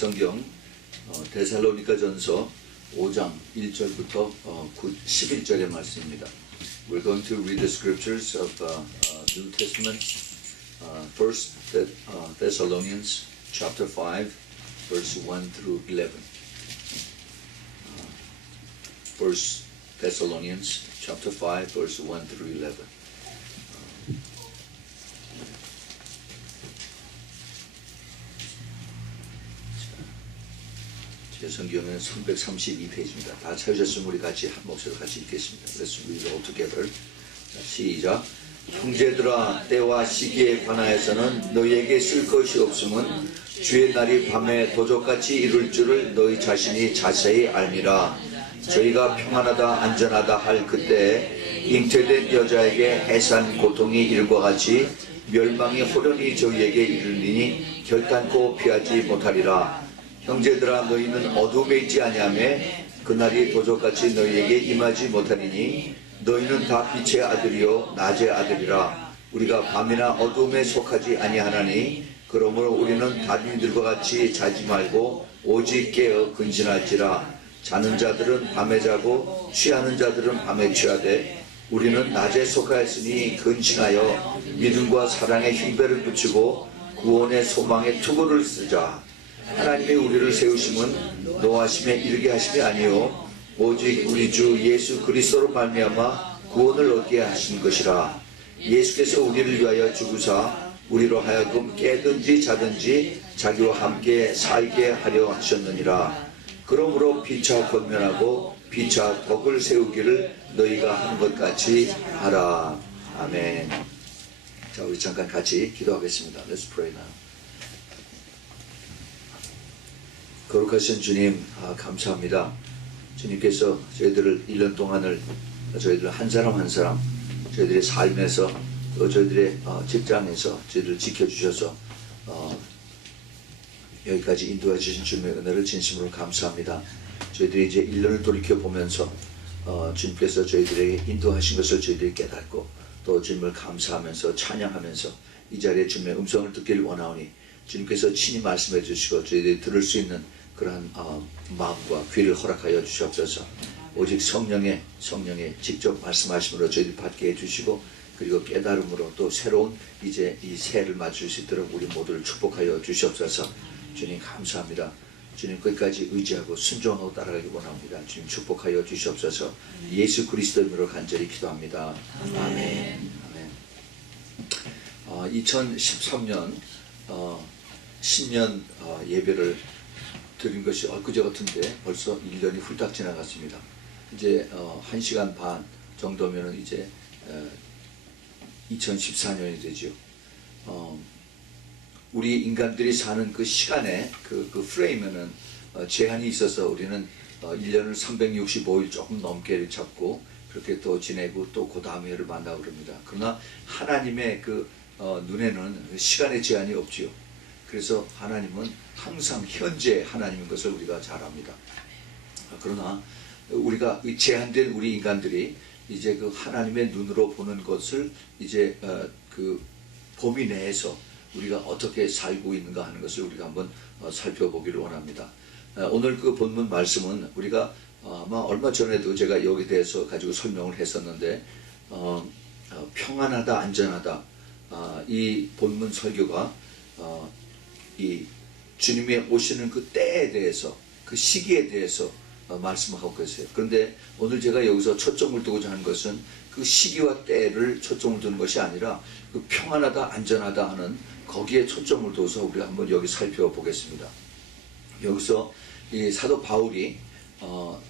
성경 데살로니가전서 5장 1절부터 11절의 말씀입니다. We're going to read the scriptures of New Testament, First Thessalonians chapter 5, verse 1 through 11. First Thessalonians chapter 5, verse 1 through 11. 제 성경은 332페이지입니다. 다 찾으셨으면 우리 같이 한 목소리로 같이 읽겠습니다. Let's read all together. 자, 시작. 형제들아, 때와 시기에 관하여서는 너희에게 쓸 것이 없음은 주의 날이 밤에 도적같이 이룰 줄을 너희 자신이 자세히 알미라. 저희가 평안하다 안전하다 할 그때에 잉태된 여자에게 해산 고통이 이름과 같이 멸망이 호련히 저희에게 이르리니 결단코 피하지 못하리라. 형제들아, 너희는 어둠에 있지 아니하며 그날이 도적같이 너희에게 임하지 못하리니 너희는 다 빛의 아들이요 낮의 아들이라. 우리가 밤이나 어둠에 속하지 아니하나니 그러므로 우리는 다른 이들과 같이 자지 말고 오직 깨어 근신할지라. 자는 자들은 밤에 자고 취하는 자들은 밤에 취하되 우리는 낮에 속하였으니 근신하여 믿음과 사랑의 흉배를 붙이고 구원의 소망의 투구를 쓰자. 하나님이 우리를 세우심은 노하심에 이르게 하심이 아니요 오직 우리 주 예수 그리스도로 말미암아 구원을 얻게 하신 것이라. 예수께서 우리를 위하여 죽으사 우리로 하여금 깨든지 자든지 자기와 함께 살게 하려 하셨느니라. 그러므로 피차 권면하고 피차 덕을 세우기를 너희가 하는 것 같이 하라. 아멘. 자, 우리 잠깐 같이 기도하겠습니다. Let's pray now. 거룩하신 주님, 감사합니다. 주님께서 저희들을 1년 동안을 저희들 한 사람 한 사람 저희들의 삶에서 또 저희들의 직장에서 저희들을 지켜주셔서 여기까지 인도해 주신 주님의 은혜를 진심으로 감사합니다. 저희들이 이제 1년을 돌이켜보면서 주님께서 저희들에게 인도하신 것을 저희들이 깨닫고 또 주님을 감사하면서 찬양하면서 이 자리에 주님의 음성을 듣기를 원하오니 주님께서 친히 말씀해 주시고 저희들이 들을 수 있는 그러한 마음과 귀를 허락하여 주시옵소서. 오직 성령의 직접 말씀하심으로 저희들 받게 해주시고 그리고 깨달음으로 또 새로운 이제 이 새해를 맞출 수 있도록 우리 모두를 축복하여 주시옵소서. 주님 감사합니다. 주님 끝까지 의지하고 순종하고 따라가기 원합니다. 주님 축복하여 주시옵소서. 예수 그리스도 이름으로 간절히 기도합니다. 아멘. 아멘. 2013년 신년 예배를 드린 것이 엊그제 같은데 벌써 1년이 훌딱 지나갔습니다. 이제 1시간 반 정도면 이제 2014년이 되죠. 우리 인간들이 사는 그 시간에 그 프레임에는 제한이 있어서 우리는 1년을 365일 조금 넘게 잡고 그렇게 또 지내고 또 그 다음 해를 만나고 그럽니다. 그러나 하나님의 그 눈에는 시간의 제한이 없지요. 그래서 하나님은 항상 현재 하나님인 것을 우리가 잘 압니다. 그러나 우리가 제한된 우리 인간들이 이제 그 하나님의 눈으로 보는 것을 이제 그 범위 내에서 우리가 어떻게 살고 있는가 하는 것을 우리가 한번 살펴보기를 원합니다. 오늘 그 본문 말씀은 우리가 아마 얼마 전에도 제가 여기 대해서 가지고 설명을 했었는데 평안하다 안전하다 이 본문 설교가 이 주님이 오시는 그 때에 대해서 그 시기에 대해서 말씀하고 계세요. 그런데 오늘 제가 여기서 초점을 두고자 하는 것은 그 시기와 때를 초점을 두는 것이 아니라 그 평안하다 안전하다 하는 거기에 초점을 둬서 우리가 한번 여기 살펴보겠습니다. 여기서 이 사도 바울이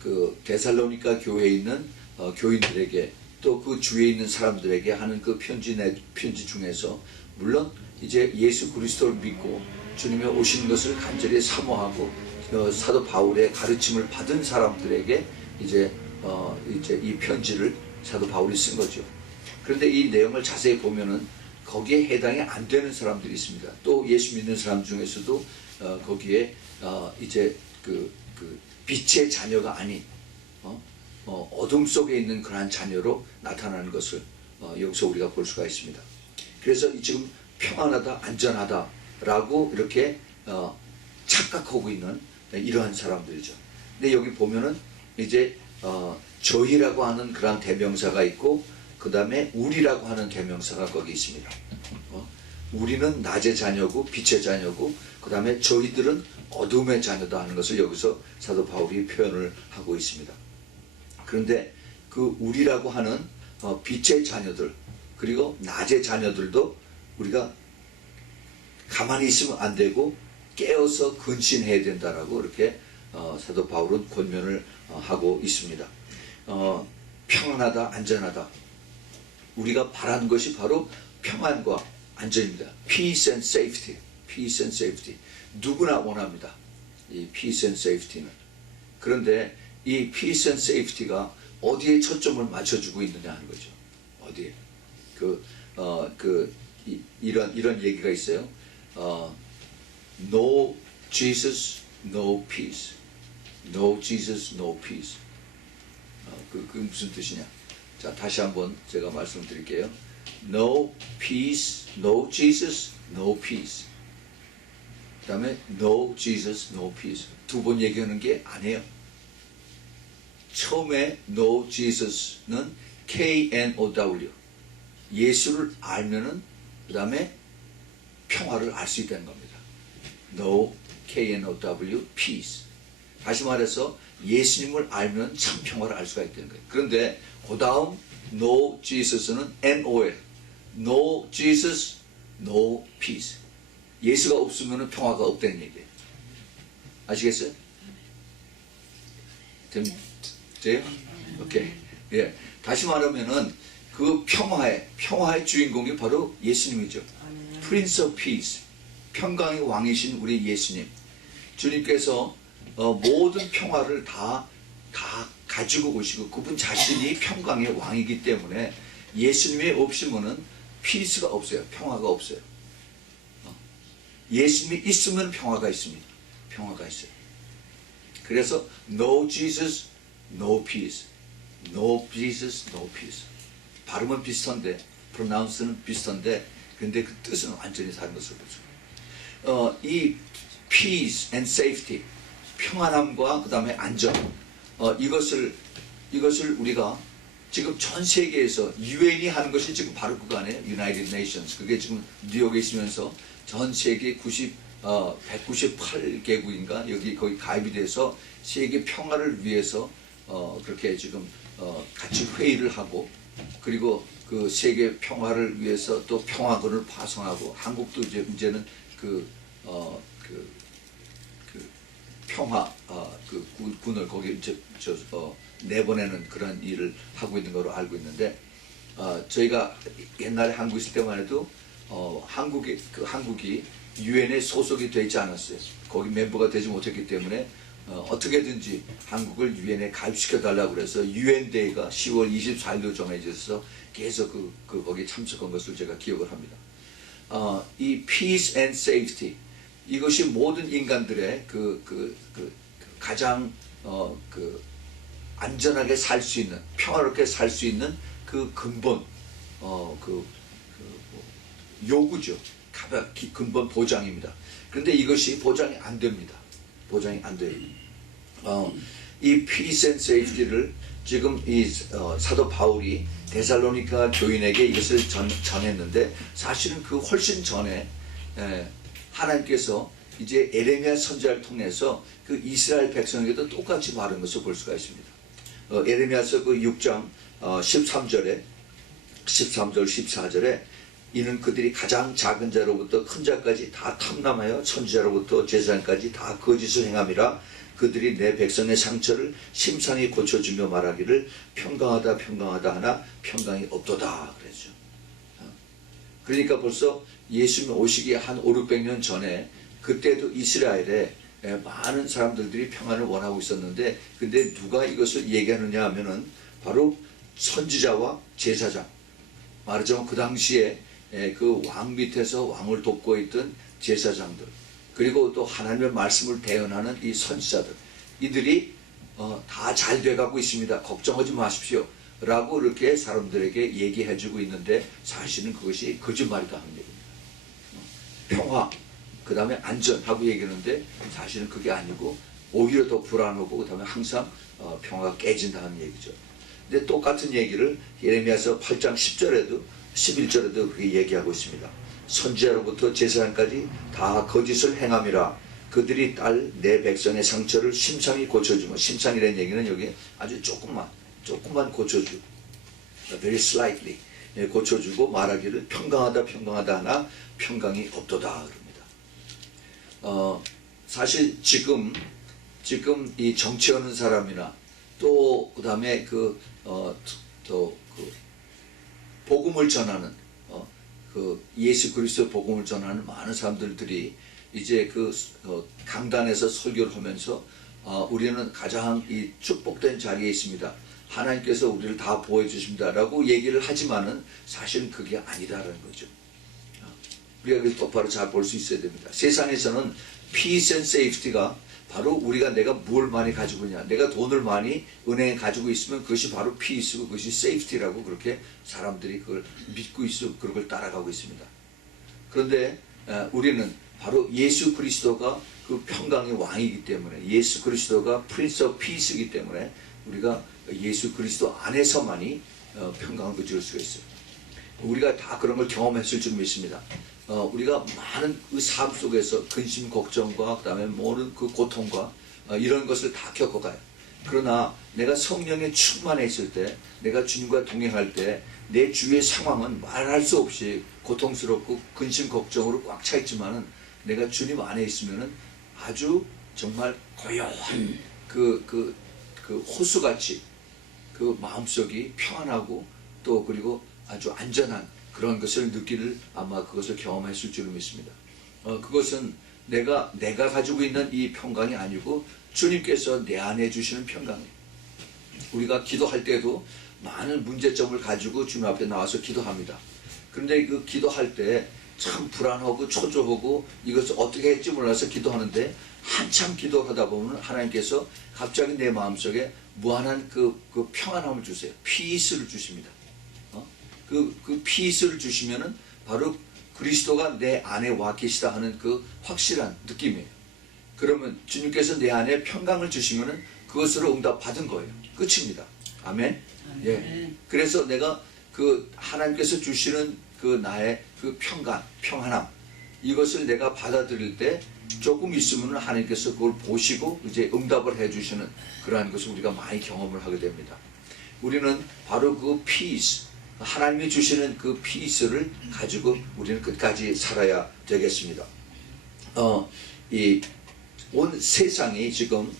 그 데살로니가 교회에 있는 교인들에게 또 그 주위에 있는 사람들에게 하는 그 편지 중에서 물론 이제 예수 그리스도를 믿고 주님의 오신 것을 간절히 사모하고 사도 바울의 가르침을 받은 사람들에게 이제 이 편지를 사도 바울이 쓴 거죠. 그런데 이 내용을 자세히 보면은 거기에 해당이 안 되는 사람들이 있습니다. 또 예수 믿는 사람 중에서도 거기에 이제 그 빛의 자녀가 아닌 어둠 속에 있는 그러한 자녀로 나타나는 것을 여기서 우리가 볼 수가 있습니다. 그래서 지금 평안하다 안전하다 라고 이렇게 착각하고 있는 이러한 사람들이죠. 근데 여기 보면은 이제 저희라고 하는 그런 대명사가 있고 그 다음에 우리라고 하는 대명사가 거기 있습니다. 우리는 낮의 자녀고 빛의 자녀고 그 다음에 저희들은 어둠의 자녀다 하는 것을 여기서 사도 바울이 표현을 하고 있습니다. 그런데 그 우리라고 하는 빛의 자녀들 그리고 낮의 자녀들도 우리가 가만히 있으면 안 되고 깨어서 근신해야 된다라고 이렇게 사도 바울은 권면을 하고 있습니다. 평안하다, 안전하다. 우리가 바라는 것이 바로 평안과 안전입니다. Peace and safety. Peace and safety. 누구나 원합니다. 이 peace and safety는. 그런데 이 peace and safety가 어디에 초점을 맞춰주고 있느냐 하는 거죠. 어디에? 이런 얘기가 있어요. No Jesus, no peace. No Jesus, no peace. 그게 무슨 뜻이냐? 자, 다시 한번 제가 말씀드릴게요. No peace, no Jesus, no peace. 그 다음에 no Jesus, no peace. 두 번 얘기하는 게 아니에요. 처음에 no Jesus는 K-N-O-W. 예수를 알면은 그 다음에 평화를 알 수 있다는 겁니다. No K-N-O-W, peace. 다시 말해서 예수님을 알면 참 평화를 알 수가 있다는 거예요. 그런데 그 다음 No Jesus는 N-O-L. No Jesus, no peace. 예수가 없으면 평화가 없다는 얘기예요. 아시겠어요? 돼요? 오케이. 예. 다시 말하면은 그 평화의 주인공이 바로 예수님이죠. Prince of Peace. 평강의 왕이신 우리 예수님. 주님께서 모든 평화를 다 가지고 오시고 그분 자신이 평강의 왕이기 때문에 예수님이 없으면은 피스가 없어요. 평화가 없어요. 예수님이 있으면 평화가 있습니다. 평화가 있어요. 그래서 No Jesus, no peace. No Jesus, no peace. 발음은 비슷한데, pronounce는 비슷한데, 근데 그 뜻은 완전히 다른 것을 보죠. 이 peace and safety, 평안함과 그 다음에 안전, 이것을 우리가 지금 전 세계에서 유엔이 하는 것이 지금 바로 그거 아니에요? United Nations. 그게 지금 뉴욕에 있으면서 전 세계 198개국인가 여기 거기 가입이 돼서 세계 평화를 위해서 그렇게 지금 같이 회의를 하고 그리고 그 세계 평화를 위해서 또 평화군을 파송하고 한국도 이제는 평화 군을 거기 내보내는 그런 일을 하고 있는 걸로 알고 있는데 저희가 옛날에 한국 있을 때만 해도 한국이 유엔에 소속이 되지 않았어요. 거기 멤버가 되지 못했기 때문에 어떻게든지 한국을 유엔에 가입시켜 달라고 그래서 유엔 데이가 10월 24일로 정해져서 계속 거기 참석한 것을 제가 기억을 합니다. 이 peace and safety 이것이 모든 인간들의 가장 안전하게 살 수 있는 평화롭게 살 수 있는 그 근본 요구죠. 근본 보장입니다. 그런데 이것이 보장이 안 됩니다. 보장이 안 돼요. 이 peace and safety를 지금 이 사도 바울이 데살로니가 교인에게 이것을 전했는데 사실은 그 훨씬 전에 하나님께서 이제 에레미야 선지자를 통해서 그 이스라엘 백성에게도 똑같이 말한 것을 볼 수가 있습니다. 에레미야서 그 6장 13절 14절에 이는 그들이 가장 작은 자로부터 큰 자까지 다 탐남하여 선지자로부터 제사장까지 다 거짓을 행함이라 그들이 내 백성의 상처를 심상히 고쳐주며 말하기를 평강하다 평강하다 하나 평강이 없도다 그랬죠. 그러니까 벌써 예수님 오시기 한 500~600년 전에 그때도 이스라엘에 많은 사람들이 평안을 원하고 있었는데 근데 누가 이것을 얘기하느냐 하면은 바로 선지자와 제사장 말하자면 그 당시에 그 왕 밑에서 왕을 돕고 있던 제사장들 그리고 또 하나님의 말씀을 대언하는 이 선지자들 이들이 다 잘 돼가고 있습니다. 걱정하지 마십시오 라고 이렇게 사람들에게 얘기해주고 있는데 사실은 그것이 거짓말이다 하는 얘기입니다. 평화 그 다음에 안전하고 얘기하는데 사실은 그게 아니고 오히려 더 불안하고 그 다음에 항상 평화가 깨진다는 얘기죠. 근데 똑같은 얘기를 예레미야서 8장 10절에도 11절에도 그렇게 얘기하고 있습니다. 선지자로부터 제사장까지 다 거짓을 행함이라. 그들이 딸 내 백성의 상처를 심상히 고쳐주며, 심상이라는 얘기는 여기 아주 조금만 고쳐주고, very slightly 고쳐주고 말하기를 평강하다 하나 평강이 없도다 그럽니다. 사실 지금 이 정치하는 사람이나 또 그다음에 복음을 전하는 예수 그리스도 복음을 전하는 많은 사람들이 이제 강단에서 설교를 하면서 우리는 가장 이 축복된 자리에 있습니다. 하나님께서 우리를 다 보호해 주십니다라고 얘기를 하지만은 사실은 그게 아니다라는 거죠. 우리가 그 똑바로 잘 볼 수 있어야 됩니다. 세상에서는 peace and safety가 바로 우리가 내가 뭘 많이 가지고 있냐, 내가 돈을 많이 은행에 가지고 있으면 그것이 바로 peace고 그것이 safety라고 그렇게 사람들이 그걸 믿고 있어 그런 걸 따라가고 있습니다. 그런데 우리는 바로 예수 그리스도가 그 평강의 왕이기 때문에, 예수 그리스도가 Prince of Peace이기 때문에 우리가 예수 그리스도 안에서만이 평강을 거둘 수가 있어요. 우리가 다 그런 걸 경험했을 줄 믿습니다. 우리가 많은 그 삶 속에서 근심, 걱정과 그 다음에 모든 그 고통과 이런 것을 다 겪어가요. 그러나 내가 성령에 충만해 있을 때, 내가 주님과 동행할 때 내 주위의 상황은 말할 수 없이 고통스럽고 근심, 걱정으로 꽉 차 있지만은 내가 주님 안에 있으면은 아주 정말 고요한 그 호수같이 그 마음속이 평안하고 또 그리고 아주 안전한 그런 것을 느끼를 아마 그것을 경험했을 줄 믿습니다. 그것은 내가 가지고 있는 이 평강이 아니고 주님께서 내 안에 주시는 평강이에요. 우리가 기도할 때도 많은 문제점을 가지고 주님 앞에 나와서 기도합니다. 그런데 그 기도할 때 참 불안하고 초조하고 이것을 어떻게 할지 몰라서 기도하는데 한참 기도하다 보면 하나님께서 갑자기 내 마음속에 무한한 그 평안함을 주세요. 피스를 주십니다. 그 피스를 주시면은 바로 그리스도가 내 안에 와 계시다 하는 그 확실한 느낌이에요. 그러면 주님께서 내 안에 평강을 주시면은 그것으로 응답 받은 거예요. 끝입니다. 아멘. 예. 그래서 내가 그 하나님께서 주시는 그 나의 그 평안함 이것을 내가 받아들일 때 조금 있으면 하나님께서 그걸 보시고 이제 응답을 해주시는 그러한 것을 우리가 많이 경험을 하게 됩니다. 우리는 바로 그 피스, 하나님이 주시는 그 피스를 가지고 우리는 끝까지 살아야 되겠습니다. 이 온 세상이 지금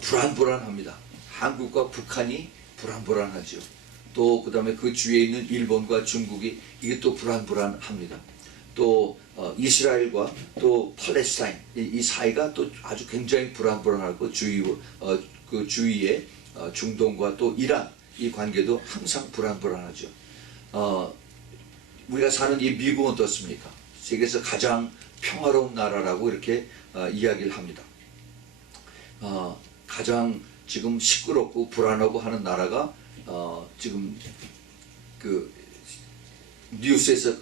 불안합니다. 한국과 북한이 불안하죠. 또 그 다음에 그 주위에 있는 일본과 중국이 이게 또 불안합니다. 또 이스라엘과 또 팔레스타인 이 사이가 또 아주 굉장히 불안하고 그 주위에 중동과 또 이란 이 관계도 항상 불안하죠. 우리가 사는 이 미국은 어떻습니까? 세계에서 가장 평화로운 나라라고 이렇게 이야기를 합니다. 가장 지금 시끄럽고 불안하고 하는 나라가 지금 그 뉴스에서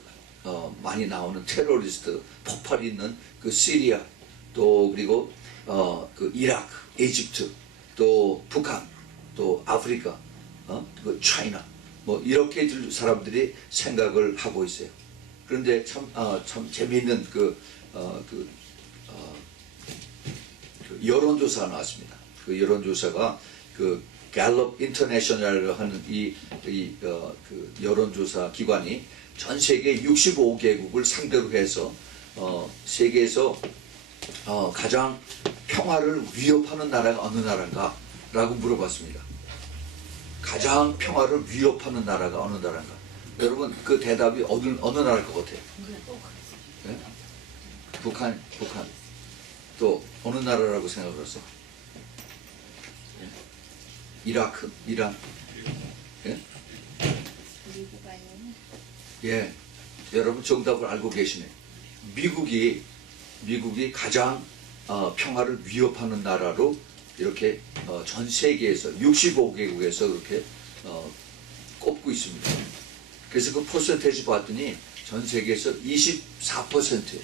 많이 나오는 테러리스트 폭발이 있는 그 시리아 또 그리고 그 이라크, 이집트 또 북한 또 아프리카 그 차이나 뭐 이렇게 사람들이 생각을 하고 있어요. 그런데 참 재미있는 그 여론조사가 나왔습니다. 그 여론조사가 그 갤럽 인터내셔널 하는 그 여론조사 기관이 전 세계 65개국을 상대로 해서 세계에서 가장 평화를 위협하는 나라가 어느 나라인가 라고 물어봤습니다. 가장 평화를 위협하는 나라가 어느 나라인가? 여러분 그 대답이 어느 나라일 것 같아요? 네? 북한 또 어느 나라라고 생각을 하세요? 네? 이라크, 이란, 예? 예, 여러분 정답을 알고 계시네. 미국이 가장 평화를 위협하는 나라로 이렇게 전 세계에서 65개국에서 그렇게 꼽고 있습니다. 그래서 그 퍼센테이지 봤더니 전 세계에서 24%예요.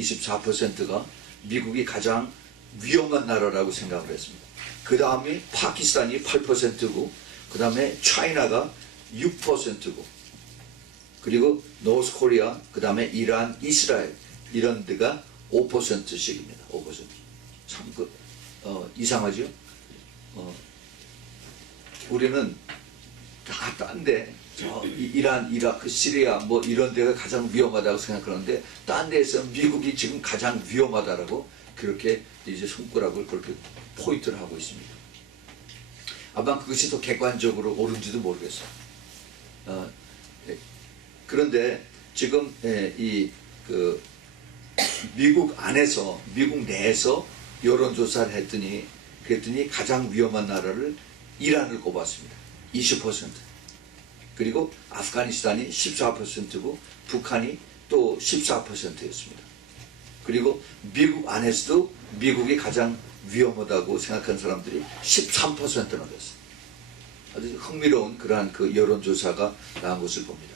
24%가 미국이 가장 위험한 나라라고 생각을 했습니다. 그 다음이 파키스탄이 8%고 그 다음에 차이나가 6%고 그리고 노스코리아, 그 다음에 이란, 이스라엘 이런 데가 5%씩입니다. 5%. 참 이상하죠? 우리는 다 딴데 이란, 이라크, 시리아 뭐 이런 데가 가장 위험하다고 생각하는데 딴 데에서 미국이 지금 가장 위험하다라고 그렇게 이제 손가락을 그렇게 포인트를 하고 있습니다. 아마 그것이 더 객관적으로 옳은지도 모르겠어요. 그런데 지금 미국 안에서 미국 내에서 여론조사를 그랬더니 가장 위험한 나라를 이란을 꼽았습니다. 20%. 그리고 아프가니스탄이 14%고 북한이 또 14%였습니다. 그리고 미국 안에서도 미국이 가장 위험하다고 생각하는 사람들이 13%나 됐어요. 아주 흥미로운 그러한 그 여론조사가 나온 것을 봅니다.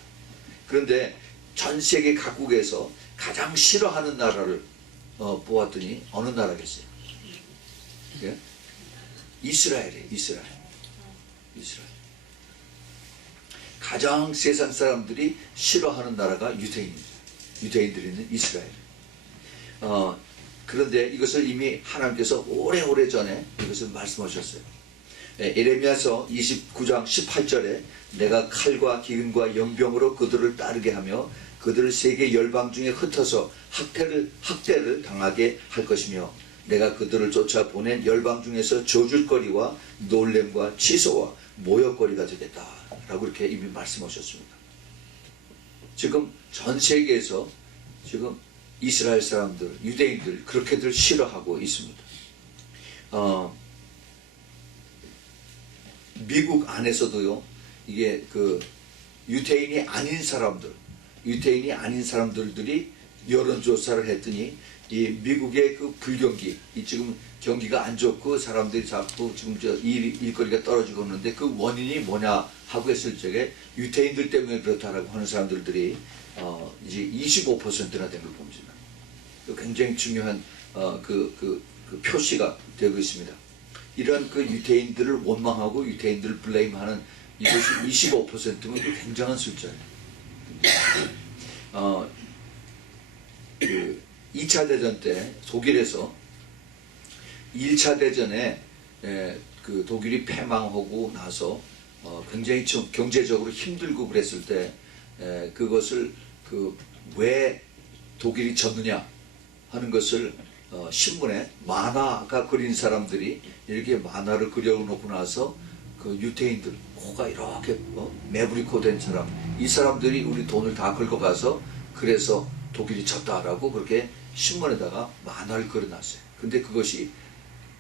그런데 전 세계 각국에서 가장 싫어하는 나라를 보았더니 어느 나라겠어요? 예? 이스라엘이에요. 이스라엘. 가장 세상 사람들이 싫어하는 나라가 유대인입니다. 유대인들이 있는 이스라엘. 그런데 이것을 이미 하나님께서 오래오래 전에 이것을 말씀하셨어요. 에레미야서 29장 18절에 내가 칼과 기근과 연병으로 그들을 따르게 하며 그들을 세계 열방 중에 흩어서 학대를 당하게 할 것이며 내가 그들을 쫓아 보낸 열방 중에서 저줄거리와 놀램과 취소와 모욕거리가 되겠다 라고 이렇게 이미 말씀하셨습니다. 지금 전 세계에서 지금 이스라엘 사람들, 유대인들 그렇게들 싫어하고 있습니다. 미국 안에서도요, 이게 그 유대인이 아닌 사람들이 여론조사를 했더니 이 미국의 그 불경기, 지금 경기가 안 좋고 사람들이 자꾸 지금 일거리가 떨어지고 있는데 그 원인이 뭐냐 하고 했을 적에 유대인들 때문에 그렇다라고 하는 사람들이 이제 25%나 된 걸 봅니다. 굉장히 중요한 그 표시가 되고 있습니다. 이런 그 유대인들을 원망하고 유대인들을 블레임하는 이것이 25%면 굉장한 숫자예요. 2차 대전 때 독일에서 1차 대전에 그 독일이 패망하고 나서 굉장히 경제적으로 힘들고 그랬을 때 그것을 왜 독일이 졌느냐 하는 것을 신문에 만화가 그린 사람들이 이렇게 만화를 그려놓고 나서 그 유대인들 코가 이렇게 매부리코 된 사람, 이 사람들이 우리 돈을 다 긁어가서 그래서 독일이 졌다라고 그렇게 신문에다가 만화를 그려놨어요. 근데 그것이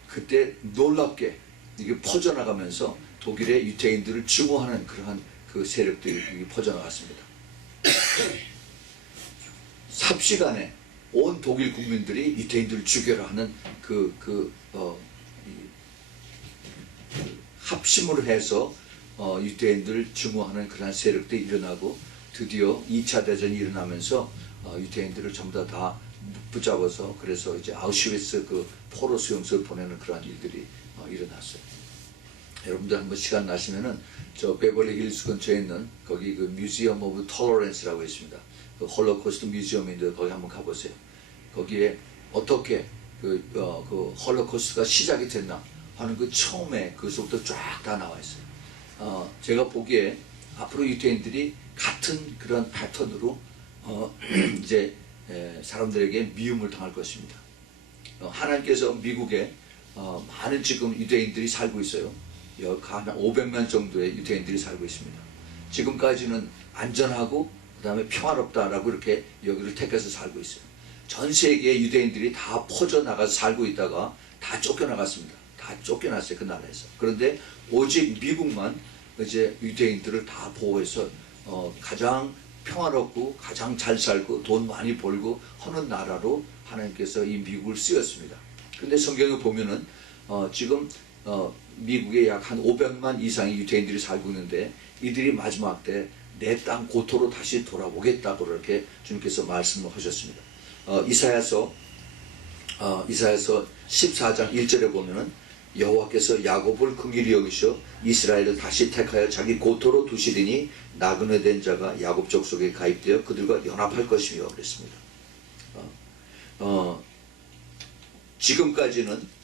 그때 놀랍게 이게 퍼져나가면서 독일의 유대인들을 증오하는 그러한 그 세력들이 퍼져나갔습니다. 삽시간에 온 독일 국민들이 유대인들을 죽여라 하는 합심을 해서 유대인들을 증오하는 그러한 세력들이 일어나고 드디어 2차 대전이 일어나면서 유대인들을 전부 다 붙잡아서 그래서 이제 아우슈비츠 그 포로 수용소를 보내는 그러한 일들이 일어났어요. 여러분들 한번 시간 나시면은 저 베벌리 힐스 근처에 있는 거기 그 뮤지엄 오브 톨러런스라고 있습니다. 그 홀로코스트 뮤지엄인데 거기 한번 가보세요. 거기에 어떻게 그 홀로코스트가 시작이 됐나 하는 그 처음에 그것부터 쫙 다 나와 있어요. 제가 보기에 앞으로 유대인들이 같은 그런 패턴으로 이제 사람들에게 미움을 당할 것입니다. 하나님께서 미국에 많은 지금 유대인들이 살고 있어요. 한 500만 정도의 유대인들이 살고 있습니다. 지금까지는 안전하고 그 다음에 평화롭다라고 이렇게 여기를 택해서 살고 있어요. 전 세계의 유대인들이 다 퍼져나가서 살고 있다가 다 쫓겨나갔습니다. 다 쫓겨났어요. 그 나라에서. 그런데 오직 미국만 이제 유대인들을 다 보호해서 가장 평화롭고 가장 잘 살고 돈 많이 벌고 하는 나라로 하나님께서 이 미국을 쓰였습니다. 근데 성경에 보면은 지금 미국에 약 한 500만 이상의 유대인들이 살고 있는데 이들이 마지막 때 내 땅 고토로 다시 돌아오겠다고 그렇게 주님께서 말씀을 하셨습니다. 이사야서 14장 1절에 보면은 여호와께서 야곱을 긍휼히 여기셔 이스라엘을 다시 택하여 자기 고토로 두시리니 나그네 된 자가 야곱 족속에 가입되어 그들과 연합할 것이며 그랬습니다. 지금까지는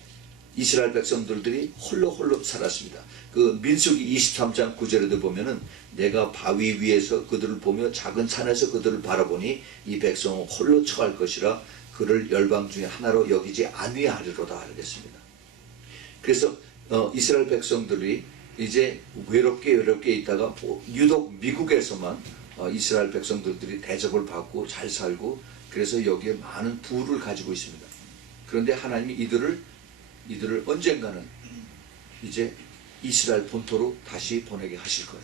이스라엘 백성들이 홀로 살았습니다. 그 민수기 23장 9절에도 보면은 내가 바위 위에서 그들을 보며 작은 산에서 그들을 바라보니 이 백성은 홀로 처할 것이라 그를 열방 중에 하나로 여기지 아니하리로다 하겠습니다. 그래서 이스라엘 백성들이 이제 외롭게 있다가 유독 미국에서만 이스라엘 백성들이 대접을 받고 잘 살고 그래서 여기에 많은 부를 가지고 있습니다. 그런데 하나님이 이들을 언젠가는 이제 이스라엘 본토로 다시 보내게 하실 거예요.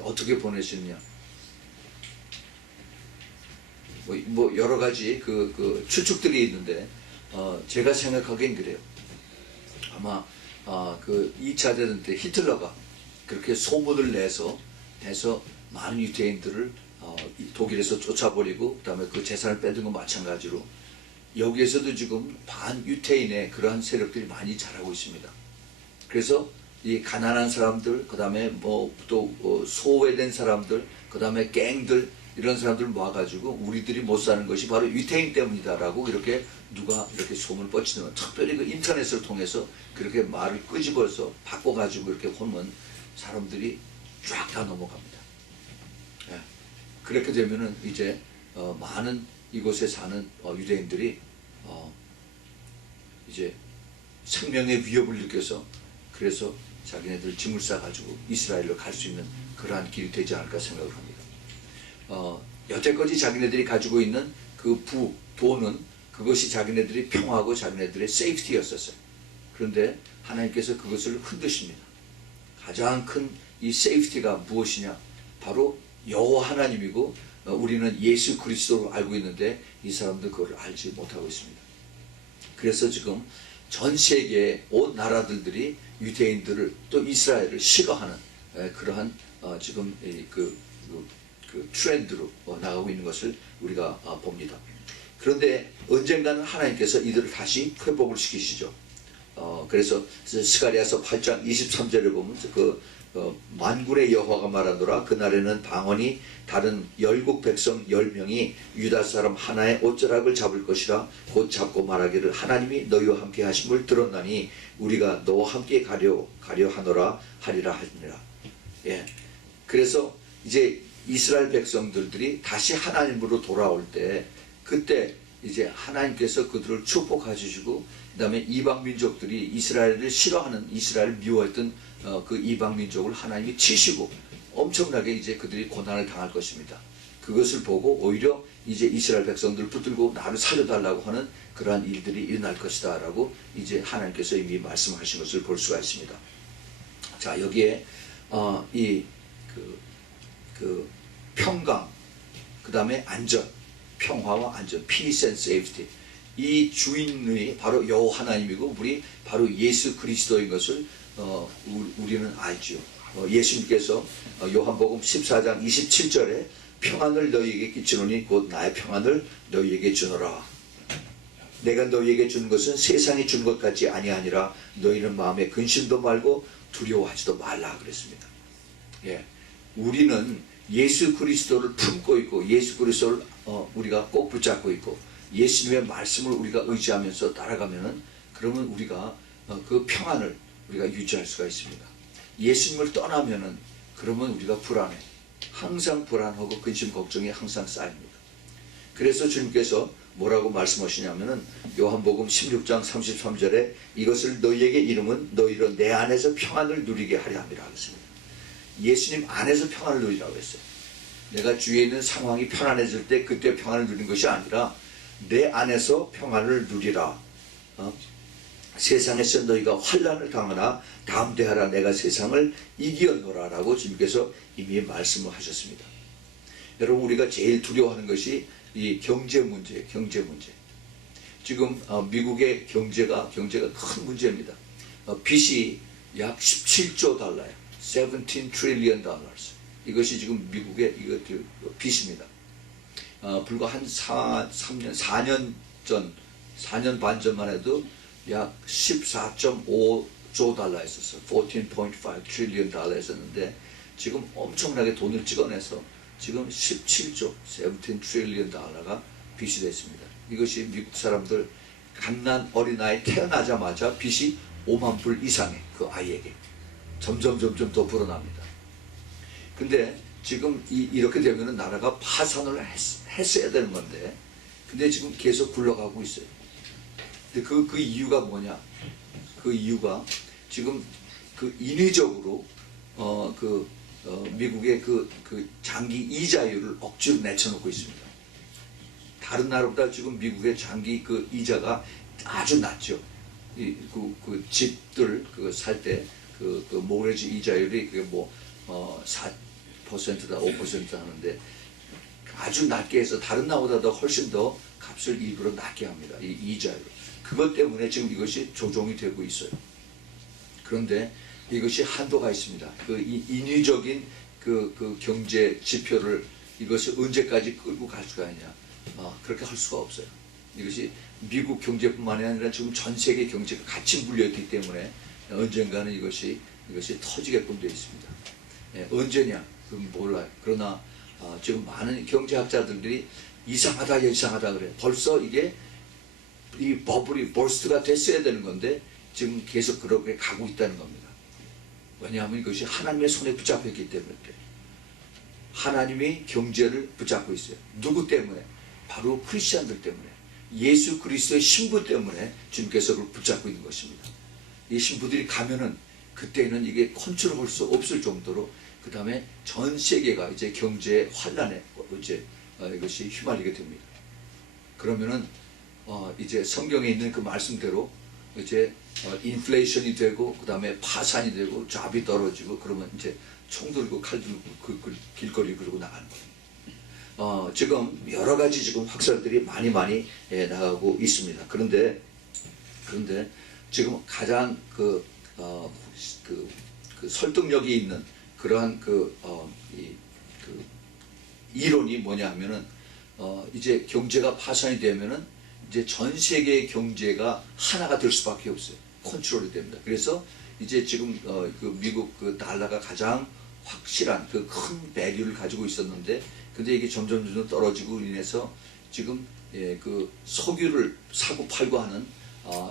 어떻게 보내시느냐? 뭐 여러 가지 그 추측들이 있는데 제가 생각하기엔 그래요. 아마 그 2차 대전 때 히틀러가 그렇게 소문을 내서 많은 유대인들을 독일에서 쫓아버리고 그다음에 그 재산을 뺏은 건 마찬가지로 여기에서도 지금 반유태인의 그러한 세력들이 많이 자라고 있습니다. 그래서 이 가난한 사람들, 그 다음에 또 소외된 사람들, 그 다음에 갱들 이런 사람들 모아가지고 우리들이 못 사는 것이 바로 유태인 때문이다라고 이렇게 누가 이렇게 소문을 뻗치는 특별히 그 인터넷을 통해서 그렇게 말을 끄집어서 바꿔가지고 이렇게 보면 사람들이 쫙 다 넘어갑니다. 예. 그렇게 되면은 이제 많은 이곳에 사는 유대인들이 이제 생명의 위협을 느껴서 그래서 자기네들 짐을 싸가지고 이스라엘로 갈 수 있는 그러한 길이 되지 않을까 생각을 합니다. 여태까지 자기네들이 가지고 있는 그 돈은 그것이 자기네들이 평화하고 자기네들의 세이프티였었어요. 그런데 하나님께서 그것을 흔드십니다. 가장 큰 이 세이프티가 무엇이냐? 바로 여호와 하나님이고 우리는 예수 그리스도로 알고 있는데 이 사람들 그걸 알지 못하고 있습니다. 그래서 지금 전 세계의 온 나라들이 유대인들을 또 이스라엘을 싫어하는 그러한 지금 그 트렌드로 나가고 있는 것을 우리가 봅니다. 그런데 언젠가는 하나님께서 이들을 다시 회복을 시키시죠. 그래서 스가랴서 8장 23절에 보면 만군의 여호와가 말하노라 그날에는 방언이 다른 열국 백성 10명이 유다 사람 하나의 옷자락을 잡을 것이라 곧 잡고 말하기를 하나님이 너희와 함께 하심을 들었나니 우리가 너와 함께 가려 하노라 하리라 하니라. 예. 그래서 이제 이스라엘 백성들이 다시 하나님으로 돌아올 때 그때 이제 하나님께서 그들을 축복해 주시고 그 다음에 이방 민족들이 이스라엘을 싫어하는 이스라엘을 미워했던 그 이방 민족을 하나님이 치시고 엄청나게 이제 그들이 고난을 당할 것입니다. 그것을 보고 오히려 이제 이스라엘 백성들을 붙들고 나를 살려달라고 하는 그러한 일들이 일어날 것이다 라고 이제 하나님께서 이미 말씀하신 것을 볼 수가 있습니다. 자, 여기에 그 평강, 그 다음에 안전, 평화와 안전, peace and safety. 이 주인이 바로 여호와 하나님이고 우리 바로 예수 그리스도인 것을 우리는 알죠. 예수님께서 요한복음 14장 27절에 평안을 너희에게 끼치노니 곧 나의 평안을 너희에게 주노라. 내가 너희에게 주는 것은 세상이 준 것 같지 아니하니라. 너희는 마음에 근심도 말고 두려워하지도 말라 그랬습니다. 예, 우리는 예수 그리스도를 품고 있고 예수 그리스도를 우리가 꼭 붙잡고 있고 예수님의 말씀을 우리가 의지하면서 따라가면은 그러면 우리가 그 평안을 우리가 유지할 수가 있습니다. 예수님을 떠나면은 그러면 우리가 불안해. 항상 불안하고 근심 걱정이 항상 쌓입니다. 그래서 주님께서 뭐라고 말씀하시냐면은 요한복음 16장 33절에 이것을 너희에게 이름은 너희로 내 안에서 평안을 누리게 하려 함이라 하셨습니다. 예수님 안에서 평안을 누리라고 했어요. 내가 주위에 있는 상황이 편안해질 때 그때 평안을 누리는 것이 아니라 내 안에서 평안을 누리라. 세상에서 너희가 환난을 당하나 담대하라 내가 세상을 이기었노라 라고 주님께서 이미 말씀을 하셨습니다. 여러분 우리가 제일 두려워하는 것이 이 경제 문제. 지금 미국의 경제가 큰 문제입니다. 빚이 약 17조 달러예요. 17 trillion dollars. 이것이 지금 미국의 빚입니다. 불과 한 4년 전, 4년 반 전만 해도 약 14.5조 달러 했었어. 14.5 trillion 달러 했었는데 지금 엄청나게 돈을 찍어내서 지금 17조, 17 trillion 달러가 빚이 됐습니다. 이것이 미국 사람들 갓난 어린아이 태어나자마자 빚이 5만 불 이상의 그 아이에게 점점 더 불어납니다. 근데 지금 이렇게 되면 나라가 파산을 했어야 되는 건데, 근데 지금 계속 굴러가고 있어요. 근데 그 이유가 뭐냐? 그 이유가 지금 그 인위적으로 미국의 그 장기 이자율을 억지로 내쳐놓고 있습니다. 다른 나라보다 지금 미국의 장기 그 이자가 아주 낮죠. 그 집들 살 때 그 모래지 이자율이 그게 뭐 4%다 5% 하는데 아주 낮게 해서 다른 나라보다 훨씬 더 값을 일부러 낮게 합니다. 이 이자율. 그것 때문에 지금 이것이 조정이 되고 있어요. 그런데 이것이 한도가 있습니다. 그 인위적인 그 경제 지표를 이것을 언제까지 끌고 갈 수가 있냐? 그렇게 할 수가 없어요. 이것이 미국 경제뿐만이 아니라 지금 전 세계 경제가 같이 물려있기 때문에 언젠가는 이것이 터지게끔 되어 있습니다. 언제냐? 그건 몰라요. 그러나 지금 많은 경제학자들이 이상하다 그래. 벌써 이게 이 버블이 버스트가 됐어야 되는 건데 지금 계속 그렇게 가고 있다는 겁니다. 왜냐하면 이것이 하나님의 손에 붙잡혀 있기 때문에 그래요. 하나님이 경제를 붙잡고 있어요. 누구 때문에? 바로 크리스천들 때문에, 예수 그리스도의 신부 때문에 주님께서 그걸 붙잡고 있는 것입니다. 이 신부들이 가면은 그때는 이게 컨트롤할 수 없을 정도로 그 다음에 전 세계가 이제 경제 환란에 이제 이것이 휘말리게 됩니다. 그러면은 이제 성경에 있는 그 말씀대로 이제 인플레이션이 되고 그 다음에 파산이 되고 잡이 떨어지고 그러면 이제 총 들고 칼 들고 그 길거리 그러고 나가는 거예요. 지금 여러 가지 지금 확산들이 많이 나가고 있습니다. 그런데 지금 가장 그 설득력이 있는 그러한 이론이 뭐냐 하면은 이제 경제가 파산이 되면은 이제 전 세계의 경제가 하나가 될 수밖에 없어요. 컨트롤이 됩니다. 그래서 이제 지금 그 미국 그 달러가 가장 확실한 그 큰 밸류를 가지고 있었는데, 근데 이게 점점 떨어지고 인해서 지금 그 석유를 사고 팔고 하는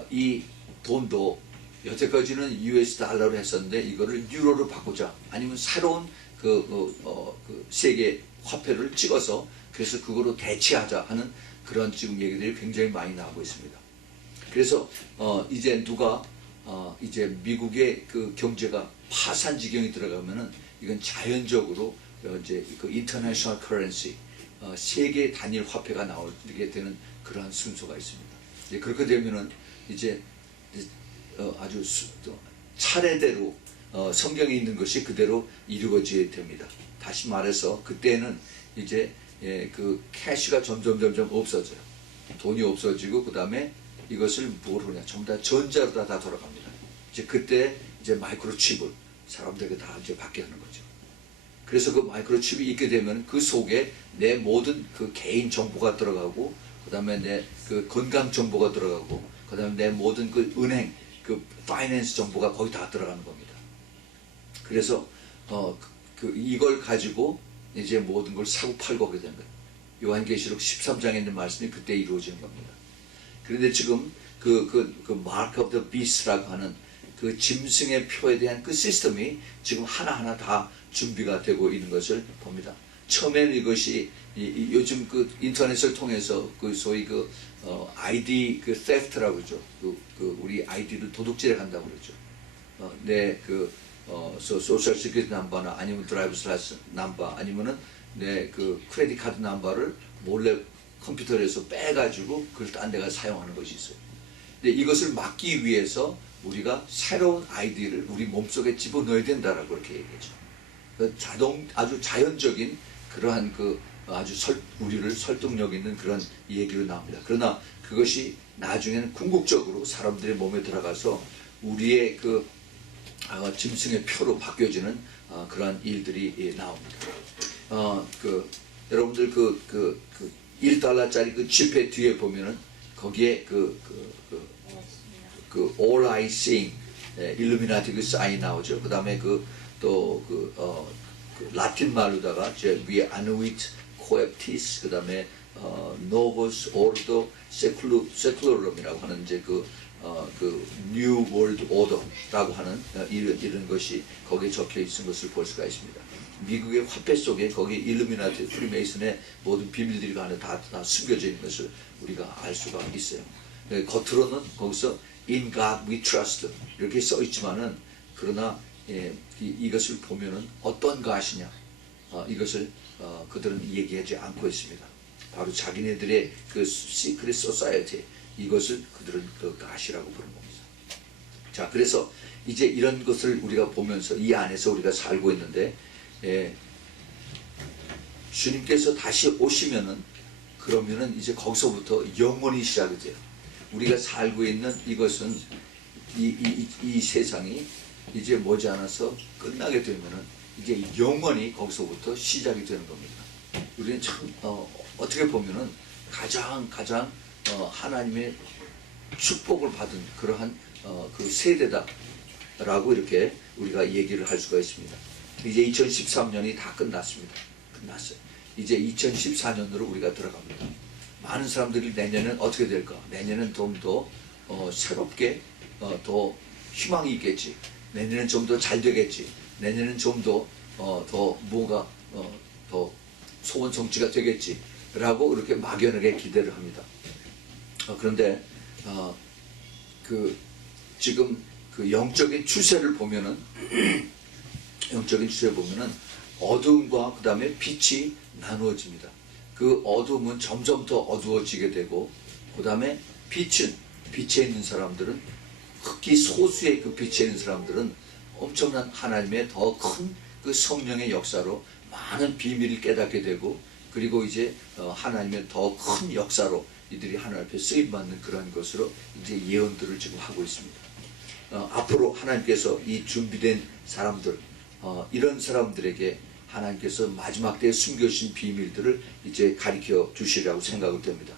이 돈도 여태까지는 US 달러로 했었는데 이거를 유로로 바꾸자, 아니면 새로운 그 세계 화폐를 찍어서 그래서 그거로 대체하자 하는 그런 지금 얘기들이 굉장히 많이 나오고 있습니다. 그래서 이제 누가 이제 미국의 그 경제가 파산 지경이 들어가면은 이건 자연적으로 이제 그 인터내셔널 커런시 세계 단일 화폐가 나오게 되는 그러한 순서가 있습니다. 이제 그렇게 되면은 이제 아주 차례대로 성경에 있는 것이 그대로 이루어져야 됩니다. 다시 말해서 그때는 이제 그 캐시가 점점 없어져요. 돈이 없어지고 그 다음에 이것을 뭐로 하냐? 전부 다 전자로 다 돌아갑니다. 이제 그때 이제 마이크로칩을 사람들에게 다 이제 받게 하는 거죠. 그래서 그 마이크로칩이 있게 되면 그 속에 내 모든 그 개인 정보가 들어가고, 그 다음에 내 그 건강 정보가 들어가고, 그 다음에 내 모든 그 은행 그 파이낸스 정보가 거의 다 들어가는 겁니다. 그래서 이걸 가지고 이제 모든 걸 사고 팔고 하게 되는 거예요. 요한계시록 13장에 있는 말씀이 그때 이루어지는 겁니다. 그런데 지금 그 마크 오브 더 비스트라고 하는 그 짐승의 표에 대한 그 시스템이 지금 하나하나 다 준비가 되고 있는 것을 봅니다. 처음에는 이것이 요즘 그 인터넷을 통해서 그 소위 그 아이디 그 세프트라고 그러죠. 그 우리 아이디를 도둑질해 간다고 그러죠. 내 그 소셜 시큐리티 넘버나 아니면 드라이브스 라이센스 넘버 아니면은 내 그 크레딧 카드 넘버를 몰래 컴퓨터에서 빼가지고 그걸 딴 데가 사용하는 것이 있어요. 근데 이것을 막기 위해서 우리가 새로운 아이디를 우리 몸속에 집어넣어야 된다라고 그렇게 얘기하죠. 아주 자연적인 그러한 그 아주 우리를 설득력 있는 그런 얘기로 나옵니다. 그러나 그것이 나중에는 궁극적으로 사람들의 몸에 들어가서 우리의 그 짐승의 표로 바뀌어지는 그러한 일들이 나옵니다. 여러분들 $1짜리 그 지폐 뒤에 보면은 거기에 All I Sing 일루미나티 그 사인 나오죠. 그 다음에 라틴 말로다가 We Annuit Coeptis 그 다음에 Novus Ordo Seclorum이라고 하는 이제 New World Order라고 하는 이런 것이 거기에 적혀 있는 것을 볼 수가 있습니다. 미국의 화폐 속에 거기 일루미나티 프리메이슨의 모든 비밀들이 다 숨겨져 있는 것을 우리가 알 수가 있어요. 겉으로는 거기서 In God we trust 이렇게 써 있지만은 그러나 이것을 보면은 어떤 것이냐 이것을 그들은 얘기하지 않고 있습니다. 바로 자기네들의 그 시크릿 소사이어티 이것을 그들은 그 가시라고 부르는 겁니다. 자, 그래서 이제 이런 것을 우리가 보면서 이 안에서 우리가 살고 있는데 주님께서 다시 오시면은 그러면은 이제 거기서부터 영원히 시작이 돼요. 우리가 살고 있는 이것은 이 세상이 이제 머지않아서 끝나게 되면은 이제 영원히 거기서부터 시작이 되는 겁니다. 우리는 참 어떻게 보면은 가장 하나님의 축복을 받은 그러한 그 세대다라고 이렇게 우리가 얘기를 할 수가 있습니다. 이제 2013년이 다 끝났습니다. 끝났어요. 이제 2014년으로 우리가 들어갑니다. 많은 사람들이 내년은 어떻게 될까? 내년은 좀 더 새롭게 더 희망이 있겠지. 내년은 좀 더 잘 되겠지. 내년은 좀 더 뭐가 더 소원 성취가 되겠지. 라고 이렇게 막연하게 기대를 합니다. 그런데 지금 그 영적인 추세를 보면은 어두움과 그 다음에 빛이 나누어집니다. 그 어두움은 점점 더 어두워지게 되고 그 다음에 빛에 있는 사람들은 극히 소수의 그 빛에 있는 사람들은 엄청난 하나님의 더 큰 그 성령의 역사로 많은 비밀을 깨닫게 되고 그리고 이제 하나님의 더 큰 역사로 이들이 하나님 앞에 쓰임받는 그러한 것으로 이제 예언들을 지금 하고 있습니다. 앞으로 하나님께서 이 준비된 사람들 이런 사람들에게 하나님께서 마지막 때에 숨겨주신 비밀들을 이제 가르쳐 주시라고 생각을 됩니다.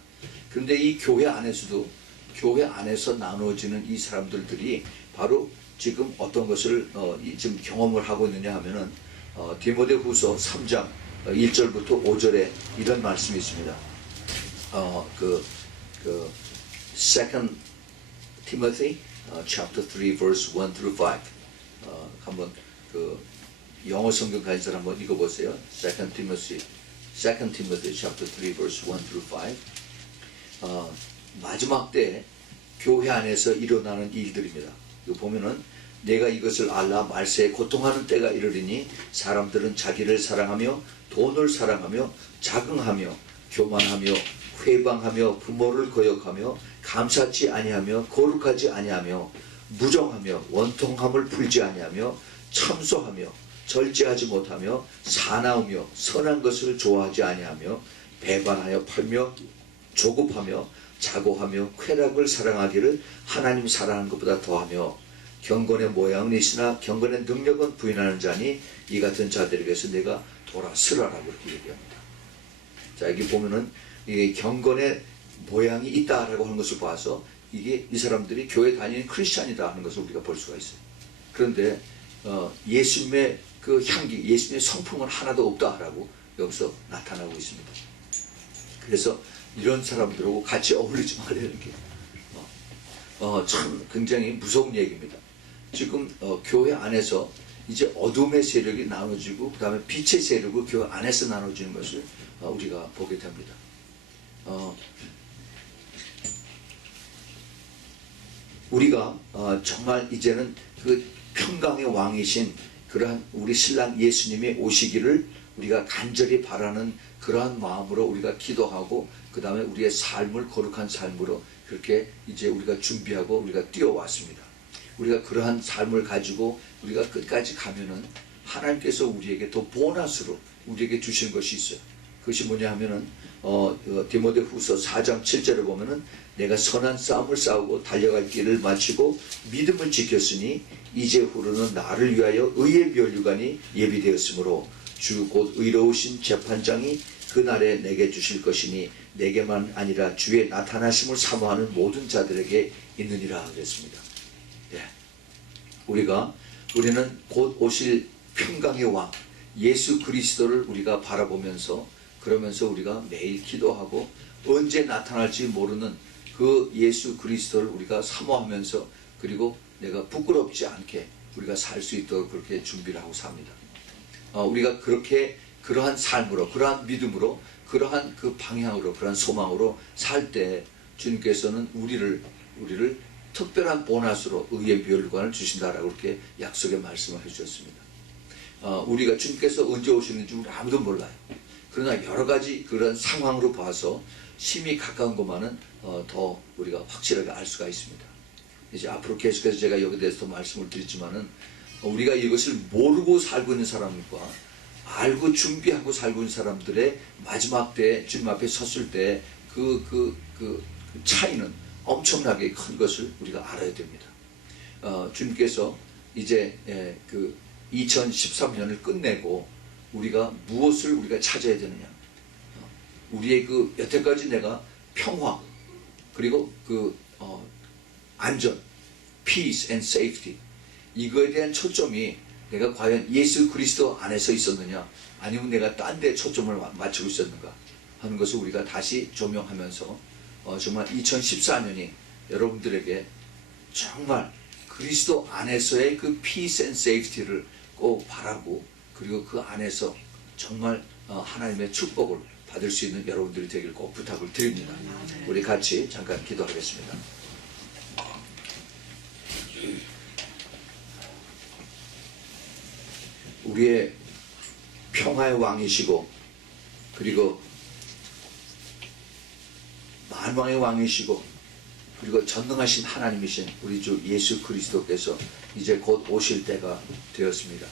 그런데 이 교회 안에서도 교회 안에서 나누어지는 이 사람들이 바로 지금 어떤 것을 지금 경험을 하고 있느냐 하면은 디모데후서 3장 1절부터 5절에 이런 말씀이 있습니다. Second Timothy chapter 3 verse 1 through 5 한번 영어 성경 가진 사람 한번 읽어보세요. Second Timothy chapter 3 verse 1 through 5 마지막 때 교회 안에서 일어나는 일들입니다. 이거 보면은 내가 이것을 알라 말세에 고통하는 때가 이르리니 사람들은 자기를 사랑하며 돈을 사랑하며 자긍하며 교만하며 회방하며 부모를 거역하며 감사치 아니하며 거룩하지 아니하며 무정하며 원통함을 풀지 아니하며 참소하며 절제하지 못하며 사나우며 선한 것을 좋아하지 아니하며 배반하여 팔며 조급하며 자고하며 쾌락을 사랑하기를 하나님 사랑하는 것보다 더하며 경건의 모양은 있으나 경건의 능력은 부인하는 자니 이 같은 자들에게서 내가 돌아서라라고 이렇게 얘기합니다. 자, 여기 보면은 이게 경건의 모양이 있다라고 하는 것을 봐서 이게 이 사람들이 교회 다니는 크리스찬이다 하는 것을 우리가 볼 수가 있어요. 그런데 예수님의 그 향기, 예수님의 성품은 하나도 없다라고 여기서 나타나고 있습니다. 그래서 이런 사람들하고 같이 어울리지 말아야 이렇게 참 굉장히 무서운 얘기입니다. 지금 교회 안에서 이제 어둠의 세력이 나눠지고 그 다음에 빛의 세력이 교회 안에서 나눠지는 것을 우리가 보게 됩니다. 우리가 정말 이제는 그 평강의 왕이신 그러한 우리 신랑 예수님이 오시기를 우리가 간절히 바라는 그러한 마음으로 우리가 기도하고 그 다음에 우리의 삶을 거룩한 삶으로 그렇게 이제 우리가 준비하고 우리가 뛰어왔습니다. 우리가 그러한 삶을 가지고 우리가 끝까지 가면은 하나님께서 우리에게 더 보너스로 우리에게 주신 것이 있어요. 그것이 뭐냐 하면은 디모데후서 4장 7절에 보면은 내가 선한 싸움을 싸우고 달려갈 길을 마치고 믿음을 지켰으니 이제 후로는 나를 위하여 의의 면류관이 예비되었으므로 주 곧 의로우신 재판장이 그 그날에 내게 주실 것이니 내게만 아니라 주의 나타나심을 사모하는 모든 자들에게 있느니라 그랬습니다. 예. 우리는 곧 오실 평강의 왕 예수 그리스도를 우리가 바라보면서 그러면서 우리가 매일 기도하고 언제 나타날지 모르는 그 예수 그리스도를 우리가 사모하면서 그리고 내가 부끄럽지 않게 우리가 살 수 있도록 그렇게 준비를 하고 삽니다. 우리가 그렇게 그러한 삶으로 그러한 믿음으로 그러한 그 방향으로 그러한 소망으로 살 때 주님께서는 우리를 특별한 보너스로 의의 멸관을 주신다라고 그렇게 약속의 말씀을 해주셨습니다. 우리가 주님께서 언제 오시는지 우리 아무도 몰라요. 그러나 여러 가지 그런 상황으로 봐서 심히 가까운 것만은 더 우리가 확실하게 알 수가 있습니다. 이제 앞으로 계속해서 제가 여기에 대해서 더 말씀을 드리지만은 우리가 이것을 모르고 살고 있는 사람과 알고 준비하고 살고 있는 사람들의 마지막 때 주님 앞에 섰을 때 그 차이는 엄청나게 큰 것을 우리가 알아야 됩니다. 주님께서 이제 그 2013년을 끝내고 우리가 무엇을 우리가 찾아야 되느냐? 우리의 그 여태까지 내가 평화 그리고 그 안전, peace and safety 이거에 대한 초점이 내가 과연 예수 그리스도 안에서 있었느냐 아니면 내가 딴 데 초점을 맞추고 있었는가 하는 것을 우리가 다시 조명하면서 정말 2014년이 여러분들에게 정말 그리스도 안에서의 그 peace and safety를 꼭 바라고 그리고 그 안에서 정말 하나님의 축복을 받을 수 있는 여러분들이 되길 꼭 부탁을 드립니다. 우리 같이 잠깐 기도하겠습니다. 우리의 평화의 왕이시고 그리고 만왕의 왕이시고 그리고 전능하신 하나님이신 우리 주 예수 그리스도께서 이제 곧 오실 때가 되었습니다.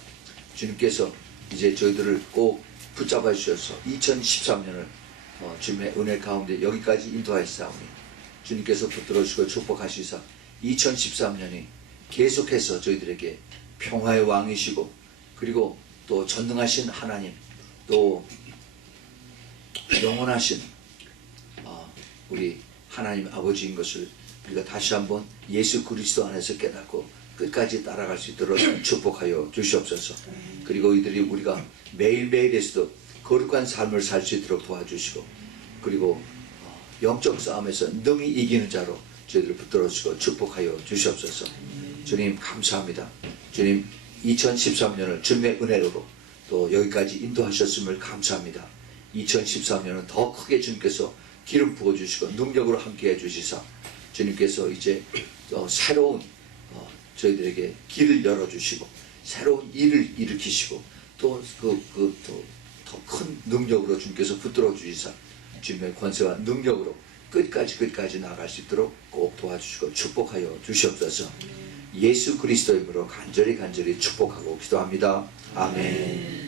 주님께서 이제 저희들을 꼭 붙잡아 주셔서 2013년을 주님의 은혜 가운데 여기까지 인도하시사오니 주님께서 붙들어 주시고 축복하시사 2013년이 계속해서 저희들에게 평화의 왕이시고 그리고 또 전능하신 하나님 또 영원하신 우리 하나님 아버지인 것을 우리가 다시 한번 예수 그리스도 안에서 깨닫고 끝까지 따라갈 수 있도록 축복하여 주시옵소서. 그리고 이들이 우리가 매일매일에서도 거룩한 삶을 살 수 있도록 도와주시고 그리고 영적 싸움에서 능히 이기는 자로 저희들을 붙들어 주시고 축복하여 주시옵소서. 주님 감사합니다. 주님 2013년을 주님의 은혜로 또 여기까지 인도하셨음을 감사합니다. 2013년은 더 크게 주님께서 기름 부어주시고 능력으로 함께 해주시사 주님께서 이제 새로운 저희들에게 길을 열어주시고 새로운 일을 일으키시고 또 더 큰 능력으로 주님께서 붙들어 주시사 주님의 권세와 능력으로 끝까지 나아갈 수 있도록 꼭 도와주시고 축복하여 주시옵소서. 예수 그리스도의 이름으로 간절히 축복하고 기도합니다. 아멘.